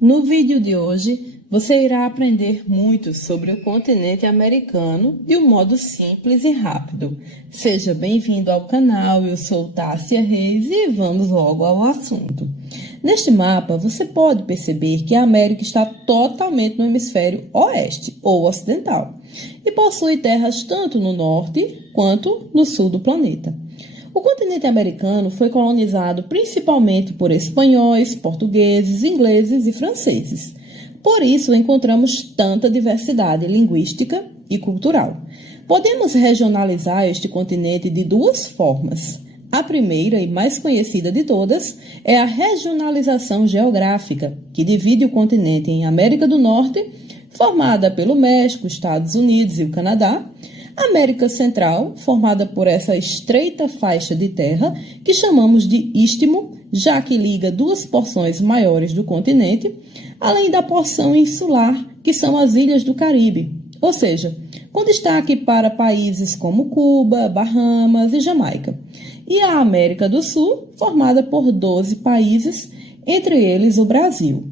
No vídeo de hoje, você irá aprender muito sobre o continente americano de um modo simples e rápido. Seja bem-vindo ao canal, eu sou Tássia Reis e vamos logo ao assunto. Neste mapa, você pode perceber que a América está totalmente no hemisfério oeste ou ocidental e possui terras tanto no norte quanto no sul do planeta. O continente americano foi colonizado principalmente por espanhóis, portugueses, ingleses e franceses. Por isso, encontramos tanta diversidade linguística e cultural. Podemos regionalizar este continente de duas formas. A primeira e mais conhecida de todas é a regionalização geográfica, que divide o continente em América do Norte, formada pelo México, Estados Unidos e o Canadá, América Central, formada por essa estreita faixa de terra que chamamos de istmo, já que liga duas porções maiores do continente, além da porção insular, que são as ilhas do Caribe, ou seja, com destaque para países como Cuba, Bahamas e Jamaica. E a América do Sul, formada por 12 países, entre eles o Brasil.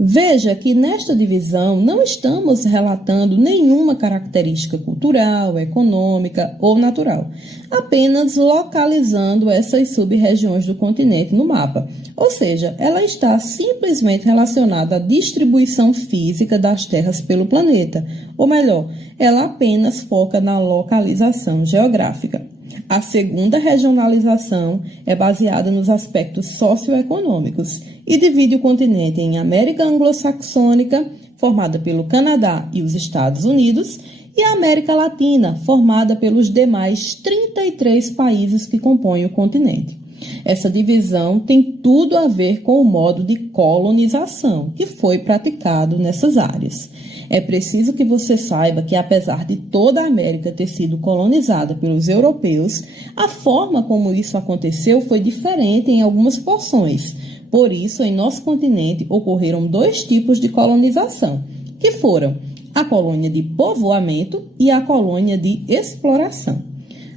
Veja que nesta divisão não estamos relatando nenhuma característica cultural, econômica ou natural, apenas localizando essas sub-regiões do continente no mapa, ou seja, ela está simplesmente relacionada à distribuição física das terras pelo planeta, ou melhor, ela apenas foca na localização geográfica. A segunda regionalização é baseada nos aspectos socioeconômicos e divide o continente em América Anglo-Saxônica, formada pelo Canadá e os Estados Unidos, e a América Latina, formada pelos demais 33 países que compõem o continente. Essa divisão tem tudo a ver com o modo de colonização que foi praticado nessas áreas. É preciso que você saiba que, apesar de toda a América ter sido colonizada pelos europeus, a forma como isso aconteceu foi diferente em algumas porções. Por isso, em nosso continente, ocorreram dois tipos de colonização, que foram a colônia de povoamento e a colônia de exploração.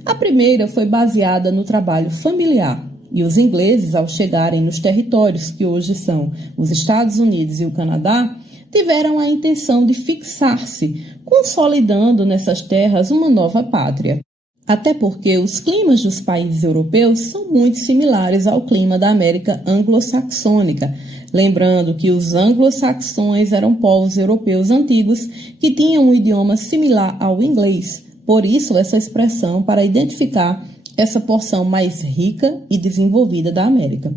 A primeira foi baseada no trabalho familiar, e os ingleses, ao chegarem nos territórios que hoje são os Estados Unidos e o Canadá, tiveram a intenção de fixar-se, consolidando nessas terras uma nova pátria. Até porque os climas dos países europeus são muito similares ao clima da América anglo-saxônica, lembrando que os anglo-saxões eram povos europeus antigos que tinham um idioma similar ao inglês, por isso essa expressão para identificar essa porção mais rica e desenvolvida da América.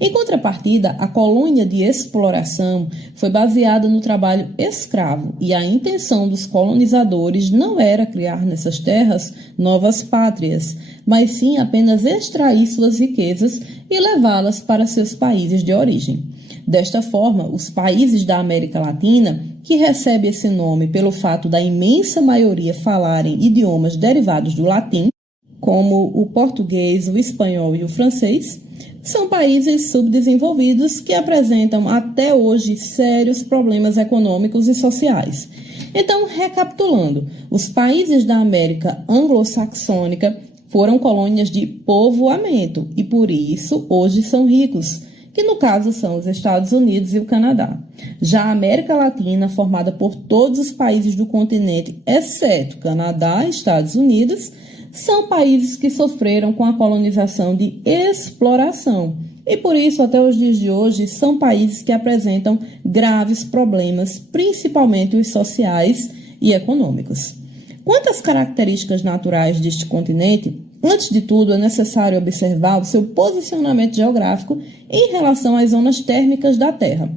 Em contrapartida, a colônia de exploração foi baseada no trabalho escravo e a intenção dos colonizadores não era criar nessas terras novas pátrias, mas sim apenas extrair suas riquezas e levá-las para seus países de origem. Desta forma, os países da América Latina, que recebe esse nome pelo fato da imensa maioria falarem idiomas derivados do latim, como o português, o espanhol e o francês, são países subdesenvolvidos que apresentam até hoje sérios problemas econômicos e sociais. Então, recapitulando, os países da América anglo-saxônica foram colônias de povoamento e, por isso, hoje são ricos, que no caso são os Estados Unidos e o Canadá. Já a América Latina, formada por todos os países do continente, exceto Canadá e Estados Unidos, são países que sofreram com a colonização de exploração e, por isso, até os dias de hoje, são países que apresentam graves problemas, principalmente os sociais e econômicos. Quanto às características naturais deste continente, antes de tudo, é necessário observar o seu posicionamento geográfico em relação às zonas térmicas da Terra.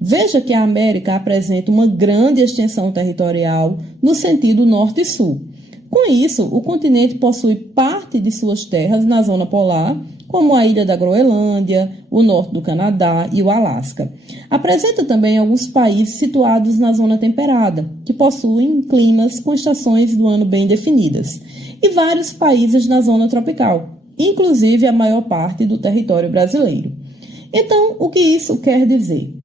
Veja que a América apresenta uma grande extensão territorial no sentido norte e sul. Com isso, o continente possui parte de suas terras na zona polar, como a ilha da Groenlândia, o norte do Canadá e o Alasca. Apresenta também alguns países situados na zona temperada, que possuem climas com estações do ano bem definidas, e vários países na zona tropical, inclusive a maior parte do território brasileiro. Então, o que isso quer dizer?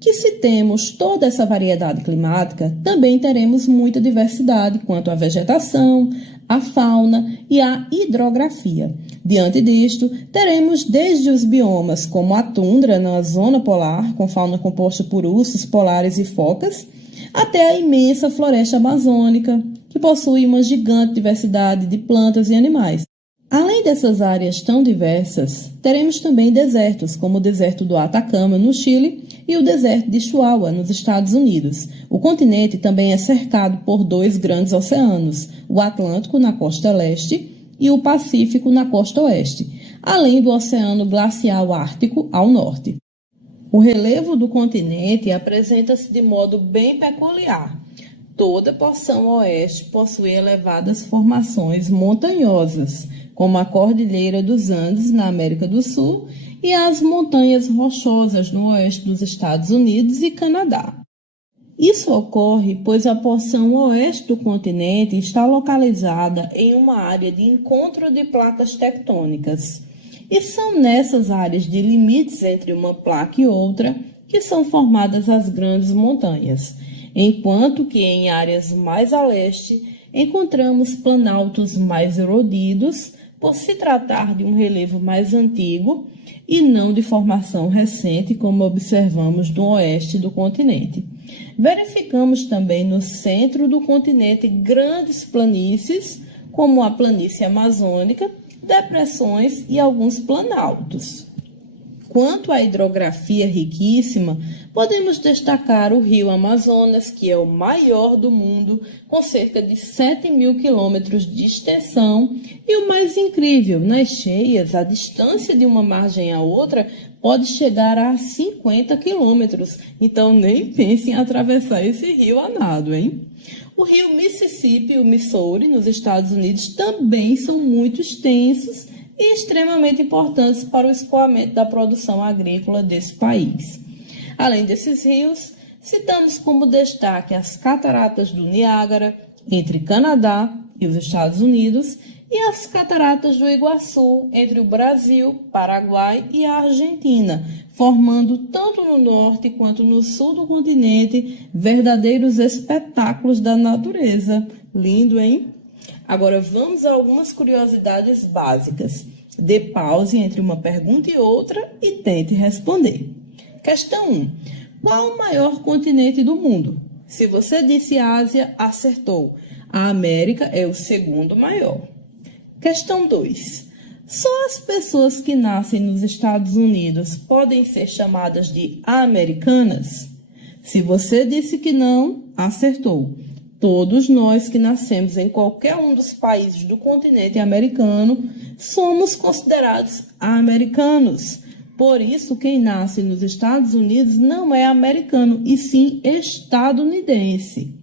que se temos toda essa variedade climática, também teremos muita diversidade quanto à vegetação, à fauna e à hidrografia. Diante disto, teremos desde os biomas como a tundra na zona polar, com fauna composta por ursos polares e focas, até a imensa floresta amazônica, que possui uma gigante diversidade de plantas e animais. Além dessas áreas tão diversas, teremos também desertos, como o deserto do Atacama, no Chile, e o deserto de Chihuahua, nos Estados Unidos. O continente também é cercado por 2 grandes oceanos, o Atlântico na costa leste e o Pacífico na costa oeste, além do Oceano Glacial Ártico ao norte. O relevo do continente apresenta-se de modo bem peculiar. Toda a porção oeste possui elevadas formações montanhosas, como a Cordilheira dos Andes, na América do Sul, e as montanhas rochosas no oeste dos Estados Unidos e Canadá. Isso ocorre pois a porção oeste do continente está localizada em uma área de encontro de placas tectônicas. E são nessas áreas de limites entre uma placa e outra que são formadas as grandes montanhas, enquanto que em áreas mais a leste encontramos planaltos mais erodidos, por se tratar de um relevo mais antigo e não de formação recente, como observamos no oeste do continente. Verificamos também no centro do continente grandes planícies, como a planície amazônica, depressões e alguns planaltos. Quanto à hidrografia riquíssima, podemos destacar o rio Amazonas, que é o maior do mundo, com cerca de 7.000 quilômetros de extensão, e o mais incrível, nas cheias, a distância de uma margem à outra pode chegar a 50 quilômetros, então nem pense em atravessar esse rio a nado, hein? O rio Mississippi e o Missouri, nos Estados Unidos, também são muito extensos e extremamente importantes para o escoamento da produção agrícola desse país. Além desses rios, citamos como destaque as cataratas do Niágara, entre Canadá e os Estados Unidos, e as cataratas do Iguaçu, entre o Brasil, Paraguai e a Argentina, formando tanto no norte quanto no sul do continente verdadeiros espetáculos da natureza. Lindo, hein? Agora vamos a algumas curiosidades básicas. Dê pause entre uma pergunta e outra e tente responder. Questão 1. Qual o maior continente do mundo? Se você disse Ásia, acertou. A América é o segundo maior. Questão 2. Só as pessoas que nascem nos Estados Unidos podem ser chamadas de americanas? Se você disse que não, acertou. Todos nós que nascemos em qualquer um dos países do continente americano somos considerados americanos. Por isso, quem nasce nos Estados Unidos não é americano, e sim estadunidense.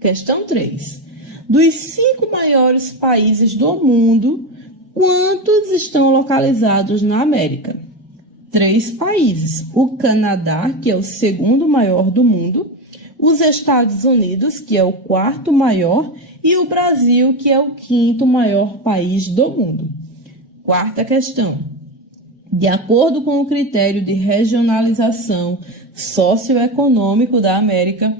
Questão 3. Dos 5 maiores países do mundo, quantos estão localizados na América? 3 países. O Canadá, que é o segundo maior do mundo, os Estados Unidos, que é o 4º maior, e o Brasil, que é o 5º maior país do mundo. Quarta questão. De acordo com o critério de regionalização socioeconômico da América,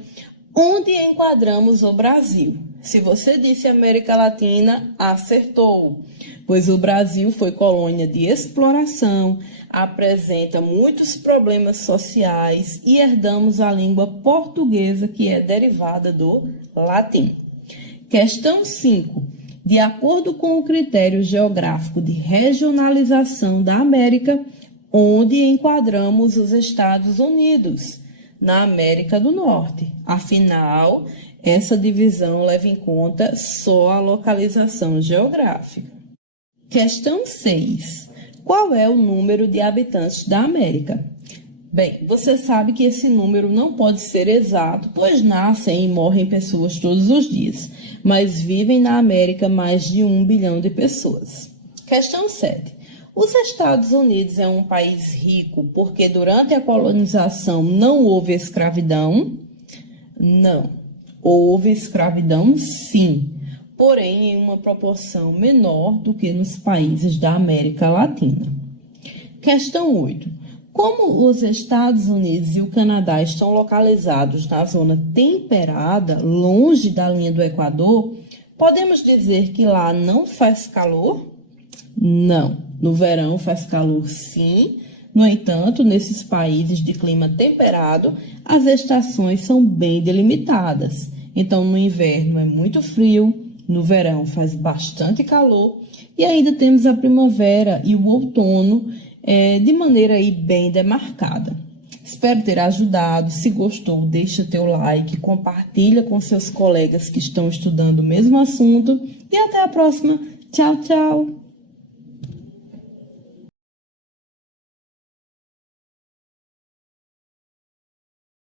onde enquadramos o Brasil? Se você disse América Latina, acertou, pois o Brasil foi colônia de exploração, apresenta muitos problemas sociais e herdamos a língua portuguesa, que é derivada do latim. Questão 5. De acordo com o critério geográfico de regionalização da América, onde enquadramos os Estados Unidos? Na América do Norte. Afinal, essa divisão leva em conta só a localização geográfica. Questão 6. Qual é o número de habitantes da América? Bem, você sabe que esse número não pode ser exato, pois nascem e morrem pessoas todos os dias, mas vivem na América mais de 1 bilhão de pessoas. Questão 7. Os Estados Unidos é um país rico porque durante a colonização não houve escravidão? Não. Houve escravidão, sim, porém em uma proporção menor do que nos países da América Latina. Questão 8. Como os Estados Unidos e o Canadá estão localizados na zona temperada, longe da linha do Equador, podemos dizer que lá não faz calor? Não. No verão faz calor, sim. No entanto, nesses países de clima temperado, as estações são bem delimitadas. Então, no inverno é muito frio, no verão faz bastante calor e ainda temos a primavera e o outono de maneira aí bem demarcada. Espero ter ajudado. Se gostou, deixa teu like, compartilha com seus colegas que estão estudando o mesmo assunto e até a próxima. Tchau, tchau!